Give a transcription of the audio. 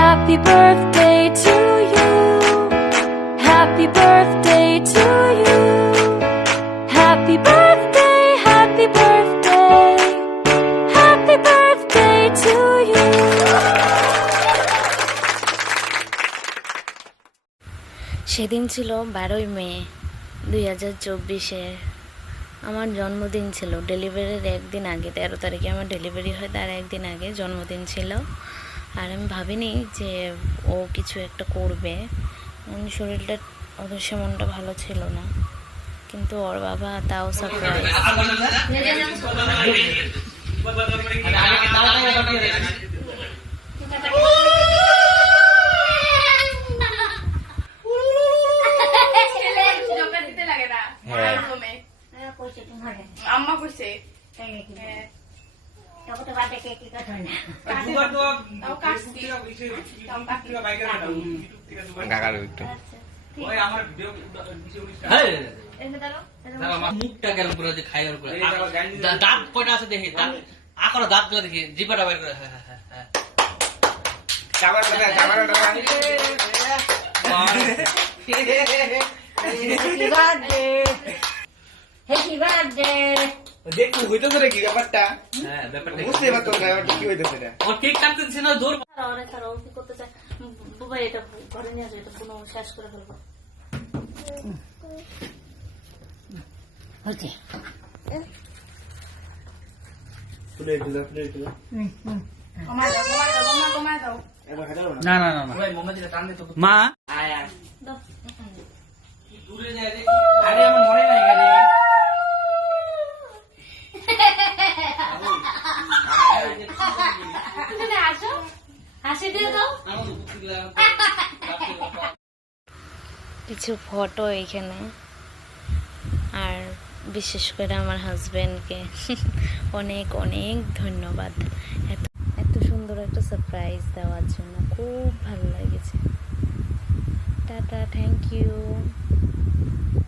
Happy birthday to you. Happy birthday to you. Happy birthday, happy birthday. Happy birthday to you. সেদিন ছিল 12ই মে 2024-এ। আমার জন্মদিন ছিল। ডেলিভারির একদিন আগে 13 তারিখে আমার ডেলিভারি হয়, তার একদিন আগে জন্মদিন ছিল। আর আমি ভাবিনি যে ও কিছু একটা করবে। শরীরটা ওদের মনটা ভালো ছিল না, কিন্তু ওর বাবা তাও সারপ্রাইজ। আম্মা কইছে মুখটা কেন করে যে খাই দাঁত কয়টা আছে দেখি, আকর দাঁত গুলো দেখি, জিপাটা বাইর করে। দেখু হইতেছে রে কি ব্যাপারটা? হ্যাঁ, ব্যাপারটা বুঝতে পারতো না, ব্যাপারটা কি হইতেছে না। ও ঠিক কাটতেছে না, দূর আরে তারা ও কি করতে চায়? বাবা এটা ঘরে নিয়ে যাও, এটা পুরো শেষ করে ফেলবো। ওকে ফুলে দিলা কমায় দাও, কমায় দাও, মাম্মা কমায় দাও। এবার খাটালো না। না না না ভাই মোমা দিলা টান দে তো। মা আয় আয় দাও। দূরে যায় রে। আরে আমার মনে নাই গারে। এখানে আসো, হাসি দিয়ে দাও। কিছু ফটো এখানে, আর বিশেষ করে আমার হাজবেন্ডকে অনেক অনেক ধন্যবাদ এত সুন্দর একটা সারপ্রাইজ দেওয়ার জন্য। খুব ভালো লেগেছে। Tata, thank you.